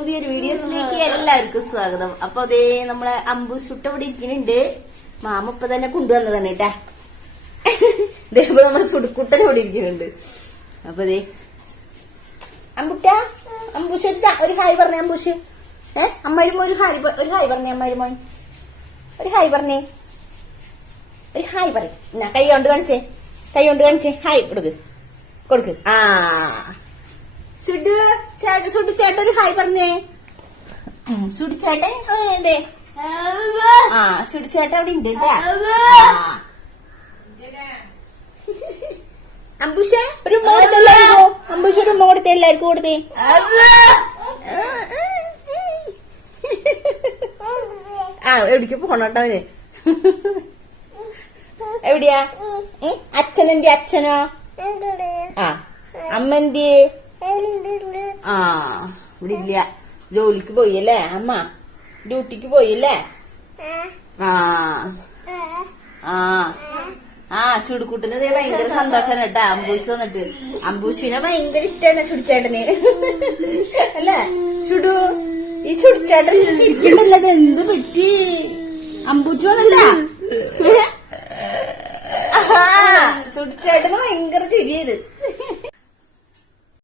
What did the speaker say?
പുതിയൊരു വീഡിയോസിലേക്ക് എല്ലാവർക്കും സ്വാഗതം. അപ്പൊ അതേ നമ്മളെ അമ്പു ചുട്ടവിടെ ഇരിക്കുന്നുണ്ട്. മാമ ഇപ്പൊ തന്നെ കൊണ്ടുവന്നതാണ് കേട്ടാ ഇതേപോലെ നമ്മുടെ സുടുക്കുട്ടൻ ഇവിടെ ഇരിക്കുന്നുണ്ട്. അപ്പൊ അതേ അമ്പുട്ട അമ്പൂഷ് ഒരു ഹായ് പറഞ്ഞേ അമ്പൂഷ്. ഏ? അമ്മായിരും ഒരു ഹായ് ഒരു ഹായ് പറഞ്ഞേ അമ്മരുമോൻ ഒരു ഹായ് പറഞ്ഞേ. ഒരു ഹായ് പറയും കൈ കൊണ്ട് കാണിച്ചേ. കൈ കൊണ്ട് കാണിച്ചേ. ഹായ് കൊടുക്ക്. കൊടുക്ക്. ആ. സുഡു ചേട്ട സുഡു ചേട്ടൻ ഒരു ഹായ് പറഞ്ഞേ. സുഡു ചേട്ടൻ. ആ സുഡു ചേട്ടൻ അവിടെ ഉണ്ട് അംബുഷ ഒരു എല്ലാവർക്കും അമ്പുഷ ഒരു മോടത്തെ എല്ലാവർക്കും കൊടുത്തേ? ആ എവിടേക്ക് പോണോട്ടോ അവന്? എവിടെയാ? അച്ഛനെന്റെ അച്ഛനോ? ആ അമ്മന്റെ ആ ഇവിടെ ഇല്ല ജോലിക്ക് പോയല്ലേ അമ്മ? ഡ്യൂട്ടിക്ക് പോയല്ലേ? ആ. ആ. ആ. ചുടുക്കുട്ടിന് ഭയങ്കര സന്തോഷാണ് കേട്ടാ. അമ്പൂശി വന്നിട്ട്. അമ്പൂശിനെ ഭയങ്കര ഇഷ്ടമാണ് ചുടിച്ചേട്ടന് അല്ലേ? ചുടു ഈ ചുടിച്ചേട്ടൻ ചിരിക്കണ്ടല്ലത് എന്ത് പറ്റി? അമ്പൂച്ചു വന്നല്ല ചുടിച്ചേട്ടന് ഭയങ്കര ചിരിയത്